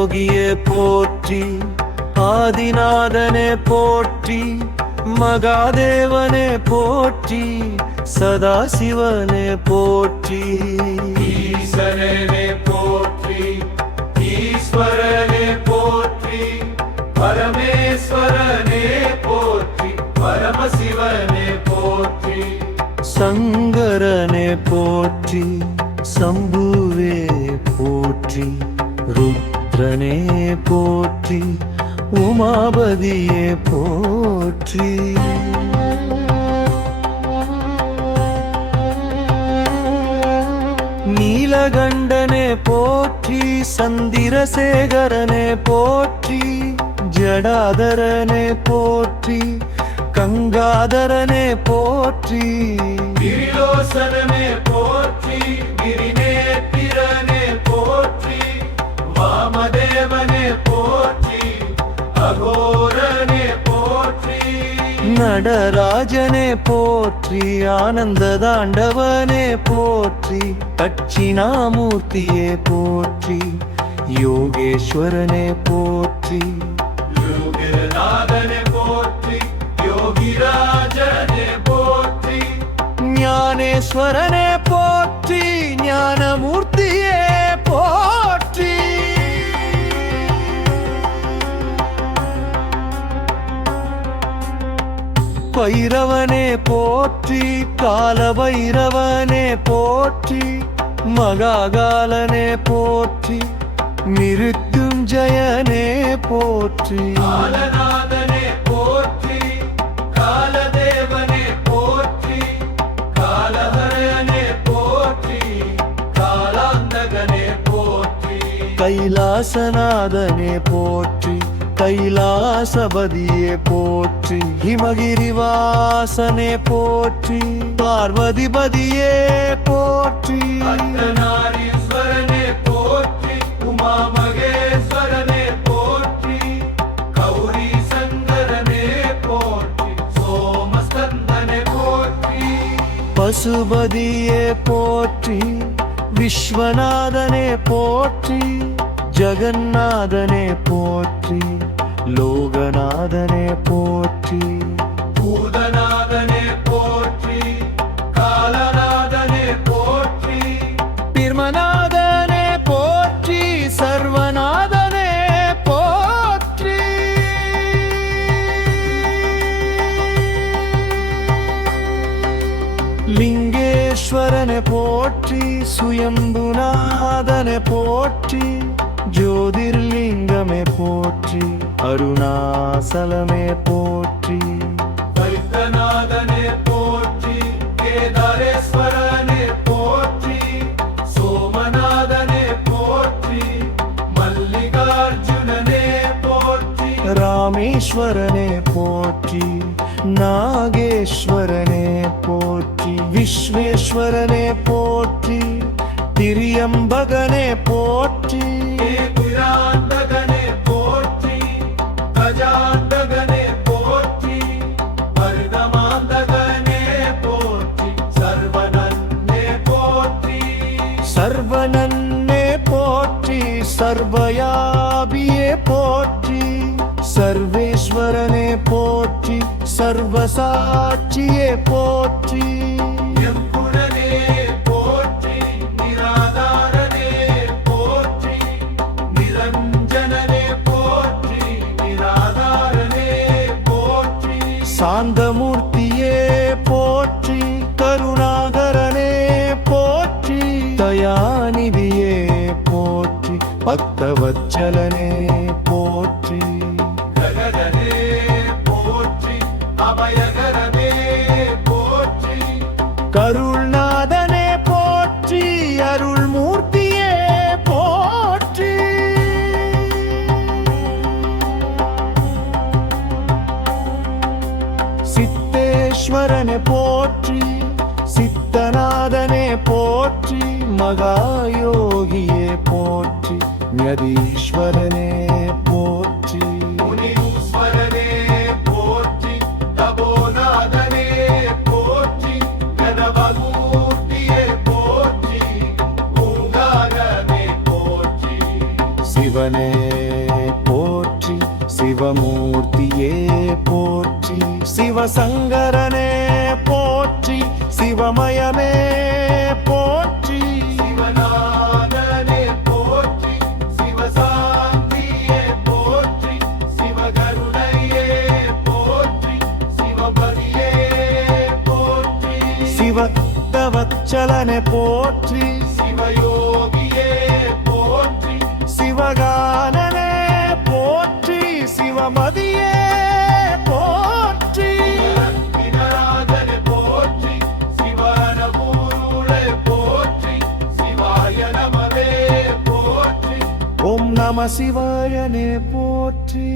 யோகியே போற்றி, ஆதிநாதனே போற்றி, மகாதேவனே போற்றி, சதாசிவனே போற்றி. ஈசனே போற்றி, ஈஸ்வரனே போற்றி, பரமேஸ்வரனே போற்றி, பரமசிவனே போற்றி. சங்கரனே போற்றி, சம்புவே போற்றி, ருத்ரனே போற்றி, உமாபதியே போற்றி. நீலகண்டனே போற்றி, சந்திரசேகரனே போற்றி, ஜடாதரனே போற்றி, கங்காதரனே போற்றி. திரிலோசனமே போற்றி, கிரிநேத்திரனே போற்றி, வாமதேவனே போற்றி, அகோரனே போற்றி. நடராஜனே போற்றி, ஆனந்ததாண்டவனே போற்றி, தட்சிணாமூர்த்தியே போற்றி, யோகேஸ்வரனே போற்றி, யோகிநாதனே போற்றி, யோகிராஜனே போற்றி. ஞானேஸ்வரனே போற்றி, ஞானமூர்த்தியே போற்றி. பைரவனே போற்றி, காலபைரவனே போற்றி, மகாகாலனே போற்றி, மிருத்யுஞ்சயனே போற்றி. காலநாதனே போற்றி, காலதேவனே போற்றி, காலஹரனே போற்றி, காலாந்தகனே போற்றி. கைலாசநாதனே போற்றி, கைலாசபதியே போற்றி, ஹிமகிரிவாசனே போற்றி, பார்வதிபதியே போற்றி. அர்த்தநாரீஸ்வரனே போற்றி, உமா மகேஸ்வரனே போற்றி, கௌரி சங்கரனே போற்றி, சோமஸ்கந்தனே போற்றி. பசுபதியே போற்றி, விஸ்வநாதனே போற்றி, ஜகநாதனே போற்றி, லோகநாதனே போற்றி. பூதநாதனே போற்றி, காலநாதனே போற்றி, பிரமநாதனே போற்றி, சர்வநாதனே போற்றி. லிங்கேஸ்வரனே போற்றி, சுயம்புநாதனே போற்றி, ஜோதிர்லிங்கமே போற்றி, அருணாசலமே போற்றி. வைத்தநாதனே போற்றி, கேதாரேஸ்வரனே போற்றி, சோமநாதனே போற்றி, மல்லிகார்ஜுனனே போற்றி. ராமேஸ்வரனே போற்றி, நாகேஸ்வரனே போற்றி, விஸ்வேஸ்வரனே போற்றி, திரியம்பகனே போற்றி. ஏகுராந்தகனே போற்றி, கஜாந்தகனே போற்றி, பரிதமாந்தகனே போற்றி, சர்வனன்னே போற்றி. சர்வனன்னே போற்றி, சர்வயாபியே போற்றி, சர்வேஸ்வரனே போற்றி, சர்வசாட்சியே போற்றி. எம்புடனே போற்றி, நிராதாரனே போற்றி, நிரஞ்சனனே போற்றி, நிராதாரனே போற்றி. சாந்தமூர்த்தியே போற்றி, கருணாகரனே போற்றி, தயாநிதியே போற்றி, பக்தவத்சலனே போற்றி. ககனே போற்றி, அபயகரனே போற்றி, கருள்நாதனே போற்றி, அருள்மூர்த்தியே போற்றி. சித்தேஸ்வரனே போற்றி, சித்தநாதனே போற்றி, மகாயோகியே போற்றி, ஞதீஸ்வரனே போற்றி. முனீஸ்வரனே போற்றி, தபோநாதனே போற்றி, கனவமூர்த்தியே போற்றி, ஓங்காரனே போற்றி. சிவனே சிவமூர்த்தியே போற்றி சிவசங்கரனே போற்றி சிவமயமே போற்றி சிவநாதனே போற்றி சிவசாந்தியே போற்றி சிவகருணையே போற்றி சிவபதியே போற்றி சிவபக்தவத்சலனே போற்றி சிவயோகியே போற்றி சிவகானனே போற்றி சிவமதியே போற்றி விநாயகனே போற்றி சிவனபூருளே போற்றி சிவாய நமவே போற்றி ஓம் நம சிவாயனே போற்றி